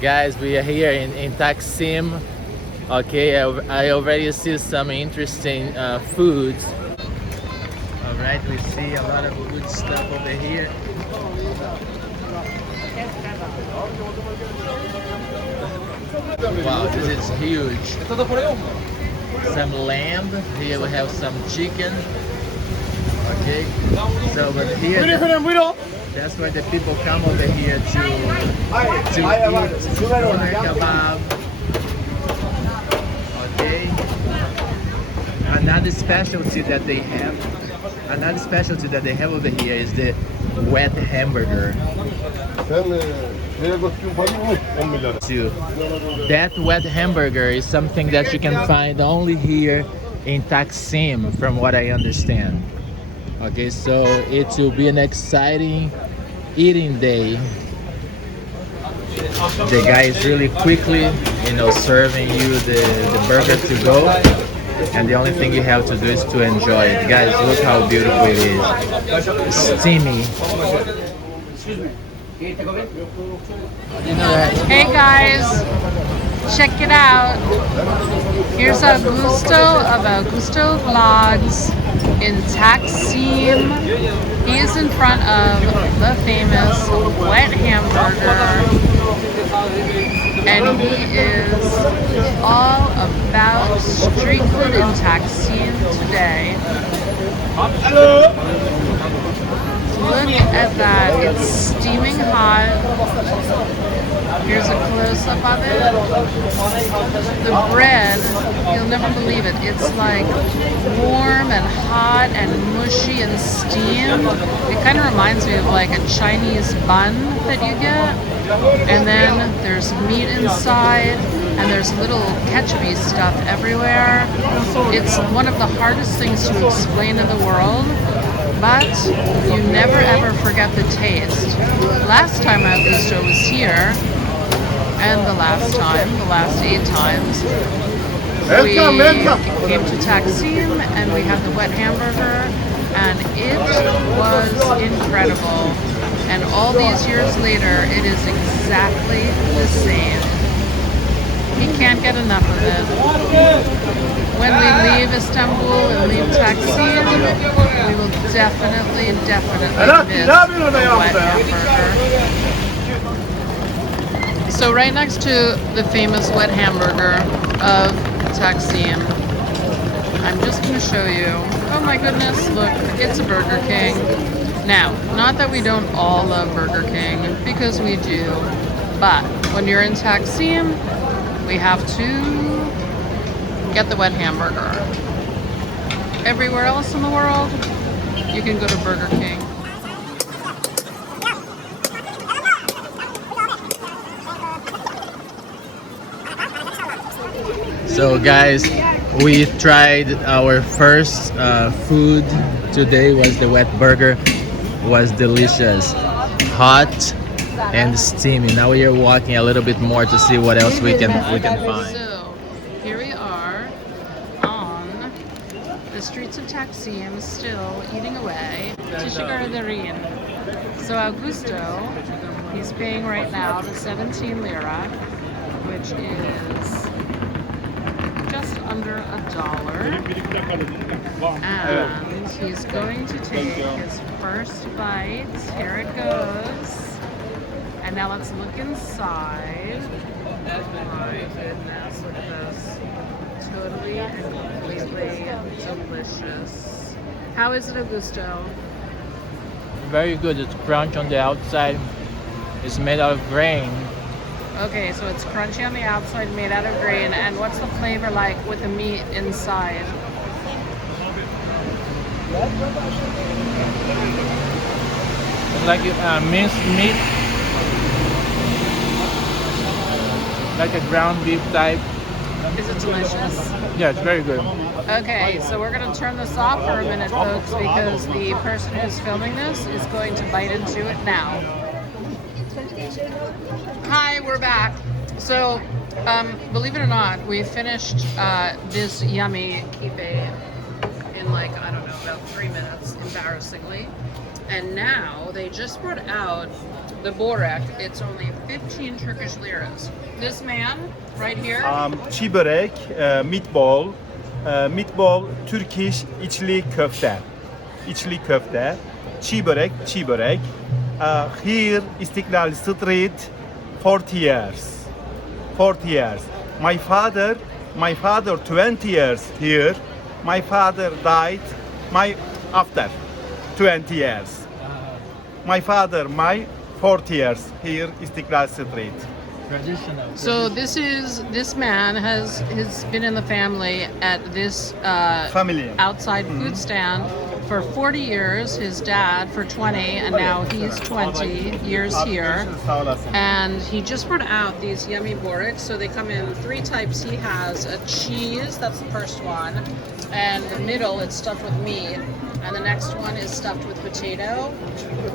Guys, we are here in Taksim. Okay, I already see some interesting foods. All right, we see a lot of good stuff over here. Wow, this is huge. Some lamb. Here we have some chicken. Okay, so but here that's why the people come over here to eat doner kebab. Okay, another specialty that they have over here is the wet hamburger. Too. That wet hamburger is something that you can find only here in Taksim, from what I understand. Okay, so it will be an exciting eating day. The guy is really quickly, serving you the burger to go, and the only thing you have to do is to enjoy it. Guys, look how beautiful it is. It's steamy. Hey guys, check it out. Here's Augusto of Augusto Vlogs in Taksim. He is in front of the famous wet hamburger, and he is all about street food in Taksim today. Look at that, it's steaming hot. Here's a close-up of it. The bread, you'll never believe it. It's like warm and hot and mushy and steamed. It kind of reminds me of like a Chinese bun that you get. And then there's meat inside, and there's little ketchup-y stuff everywhere. It's one of the hardest things to explain in the world, but you never ever forget the taste. Last time Augusto was here, and the last 8 times, we came to Taksim and we had the wet hamburger, and it was incredible. And all these years later, it is exactly the same. He can't get enough of it. When we leave Istanbul and leave Taksim, we will definitely miss the wet hamburger. So right next to the famous wet hamburger of Taksim, I'm just going to show you. Oh my goodness, look, it's a Burger King. Now, not that we don't all love Burger King, because we do, but when you're in Taksim, we have to get the wet hamburger. Everywhere else in the world, you can go to Burger King. So guys, we tried our first food today. Was the wet burger. Was delicious, hot and steamy. Now we are walking a little bit more to see what else we can find. So here we are on the streets of Taksim, still eating away. Tishigaradarin. So Augusto, he's paying right now the 17 lira, which is just under $1, and he's going to take his first bite. Here it goes. And now let's look inside. My goodness, look at this. Totally and completely delicious. How is it, Augusto? Very good. It's crunch on the outside. It's made out of grain. Okay, so it's crunchy on the outside, made out of grain. And what's the flavor like with the meat inside? It's like minced meat, like a ground beef type. Is it delicious? Yeah, it's very good. Okay, so we're going to turn this off for a minute, folks, because the person who's filming this is going to bite into it now. Hi, we're back. So, believe it or not, we finished this yummy kibbeh in like, I don't know, about 3 minutes, embarrassingly. And now they just brought out the borek, it's only 15 Turkish liras. This man right here, Çiğ börek, meatball, meatball Turkish içli köfte. İçli köfte. Çiğ börek, çiğ börek. Here İstiklal Street 40 years. 40 years. My father 20 years here. My father died after 20 years. My father 40 years here İstiklal Street. Traditional. so this man has been in the family at this Family. outside food stand for 40 years, his dad for 20, and now he's 20 years here. Sağ olasın. And he just brought out these yummy boreks. So they come in 3 types. He has a cheese, that's the first one. And the middle, it's stuffed with meat. And the next one is stuffed with potato.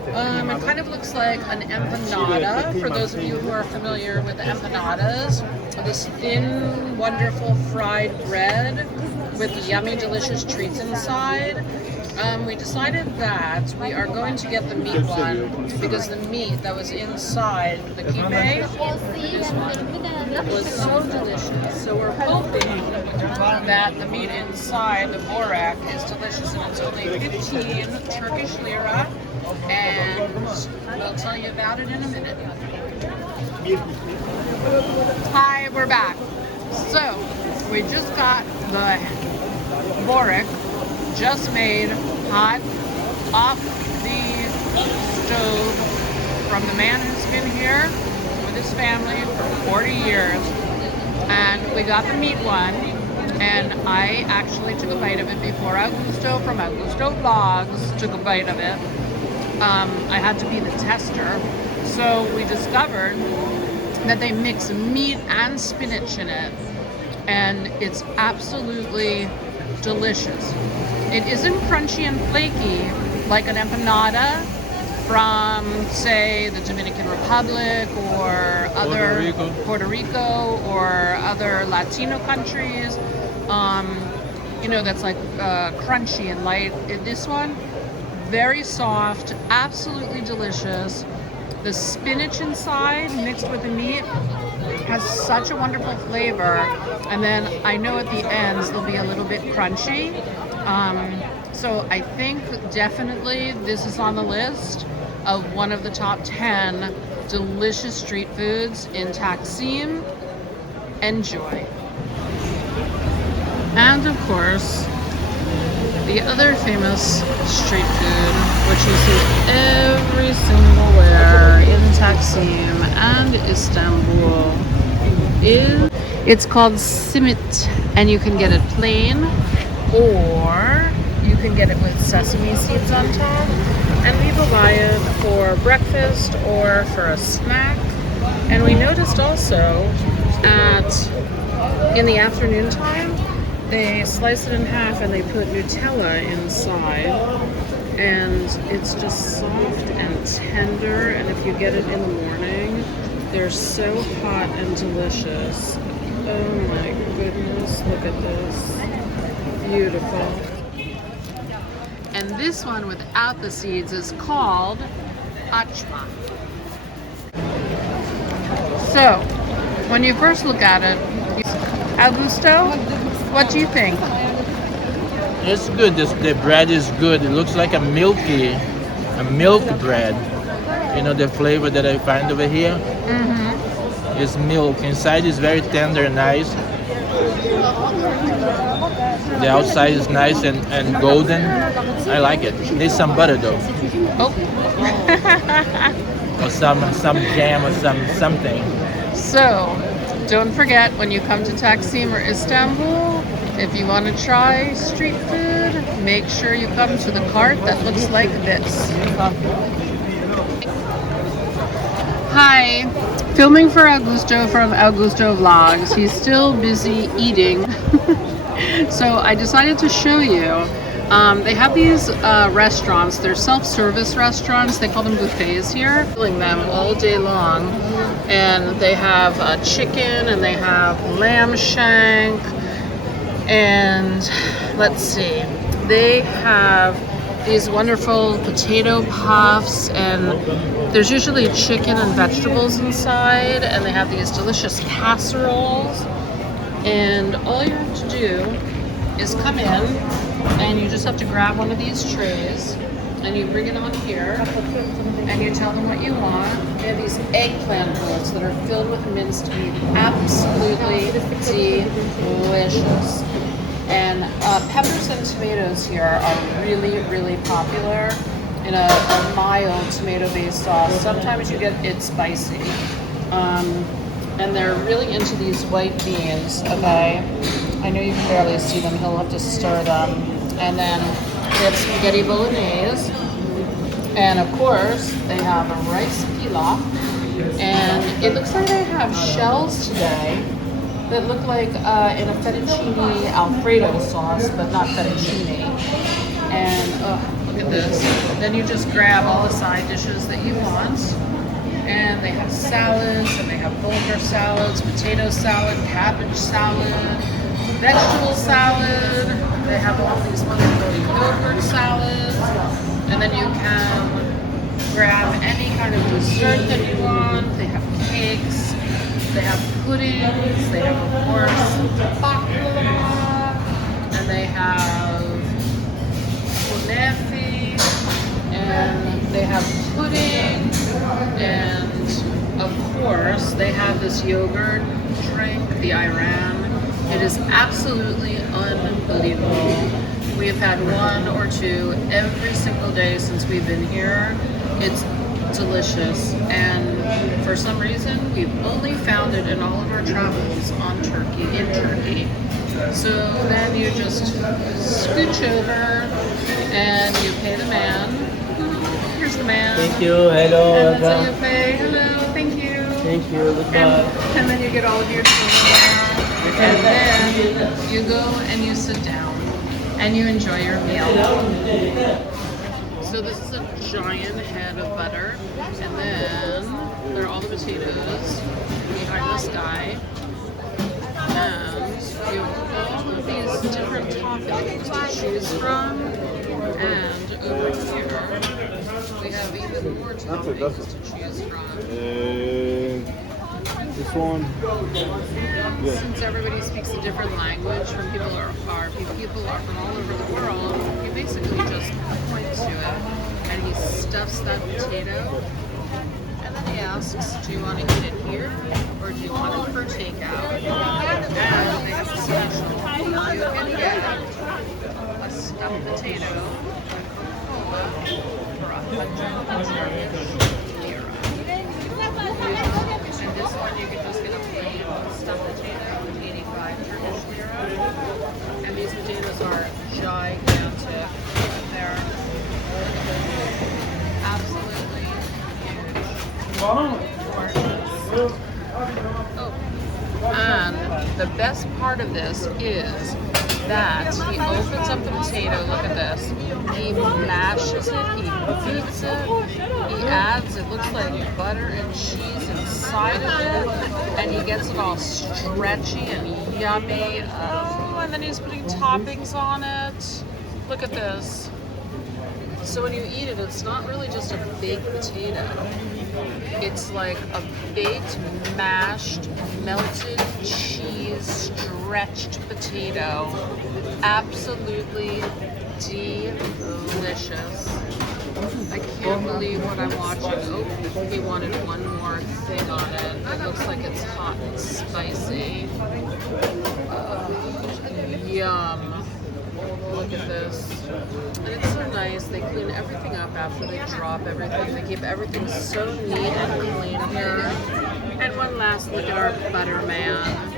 It kind of looks like an empanada, for those of you who are familiar with empanadas. This thin, wonderful fried bread with yummy, delicious treats inside. We decided that we are going to get the meat one because the meat that was inside the kipe, this one, was so delicious. So we're hoping that the meat inside the borek is delicious, and it's only 15 Turkish lira, and we'll tell you about it in a minute. Hi, we're back. So we just got the borek just made hot off the stove from the man who's been here with his family for 40 years. And we got the meat one, and I actually took a bite of it before Augusto from Augusto Vlogs took a bite of it. I had to be the tester. So we discovered that they mix meat and spinach in it, and it's absolutely delicious. It isn't crunchy and flaky like an empanada from, say, the Dominican Republic or other Puerto Rico or other Latino countries. You know, that's like crunchy and light. This one, very soft, absolutely delicious. The spinach inside mixed with the meat has such a wonderful flavor, and then I know at the ends they'll be a little bit crunchy. So I think definitely this is on the list of one of the top 10 delicious street foods in Taksim. Enjoy. And of course, the other famous street food, which you see every single where in Taksim and Istanbul, it's called simit, and you can get it plain, or you can get it with sesame seeds on top, and people buy it for breakfast or for a snack. And we noticed also in the afternoon time, they slice it in half and they put Nutella inside, and it's just soft and tender, and if you get it in the morning, they're so hot and delicious. Oh my goodness, look at this. Beautiful. And this one without the seeds is called achma. So, when you first look at it, Augusto, what do you think? It's good. The bread is good. It looks like a milk bread. You know, the flavor that I find over here is milk. Inside is very tender and nice. The outside is nice and golden. I like it. Needs some butter though. Oh. Or some jam or something. So, don't forget, when you come to Taksim or Istanbul, if you want to try street food, make sure you come to the cart that looks like this. Hi, filming for Augusto from Augusto Vlogs. He's still busy eating. So I decided to show you. They have these restaurants. They're self-service restaurants. They call them buffets here. Filling them all day long. And they have chicken, and they have lamb shank. And let's see. They have these wonderful potato puffs, and there's usually chicken and vegetables inside, and they have these delicious casseroles. And all you have to do is come in, and you just have to grab one of these trays, and you bring it on here, and you tell them what you want. They have these eggplant rolls that are filled with minced meat, absolutely delicious. And peppers and tomatoes here are really, really popular in a mild tomato-based sauce. Sometimes you get it spicy. And they're really into these white beans, okay? I know you can barely see them. He'll have to stir them. And then they have spaghetti bolognese. And of course, they have a rice pilaf. And it looks like they have shells today that look like in a fettuccine Alfredo sauce, but not fettuccine. And look at this. Then you just grab all the side dishes that you want. And they have salads, and they have bulgur salads, potato salad, cabbage salad, vegetable salad. They have all these wonderful yogurt salads. And then you can grab any kind of dessert that you want. They have cakes. They have puddings, they have, of course, baklava, and they have kunefe, and they have pudding, and, of course, they have this yogurt drink, the Iran. It is absolutely unbelievable. We have had one or two every single day since we've been here. It's delicious, and for some reason we've only found it in all of our travels in Turkey. So then you just scooch over and you pay the man. Here's the man. Thank you. Hello. And that's how you pay. Hello, thank you. Thank you. Goodbye. And then you get all of your food, and then you go and you sit down and you enjoy your meal. So this is a giant head of butter, and then there are all the potatoes behind this guy, and you have all of these different toppings to choose from, and over here we have even more toppings to choose from. This one. Yeah. Since everybody speaks a different language, from people are from all over the world, he basically just points to it and he stuffs that potato, and then he asks, do you want to eat it here or do you want it for takeout? And they have a special. You can get a stuffed potato for 100 lira. And this one you can just get a plain stuffed potato, 85 Turkish lira. And these potatoes are gigantic. They're absolutely huge. Gorgeous. Oh, and the best part of this is that he opens up the potato, look at this, he mashes it, he beats it, he adds, it looks like butter and cheese inside of it, and he gets it all stretchy and yummy. Oh, and then he's putting toppings on it. Look at this. So when you eat it, it's not really just a baked potato. It's like a baked, mashed, melted cheese, stretched potato. Absolutely delicious. I can't believe what I'm watching. Oh, he wanted one more thing on it. It looks like it's hot and spicy. Yum. Look at this. And it's so nice. They clean everything up after they drop everything. They keep everything so neat and clean here. And one last look at our butter man.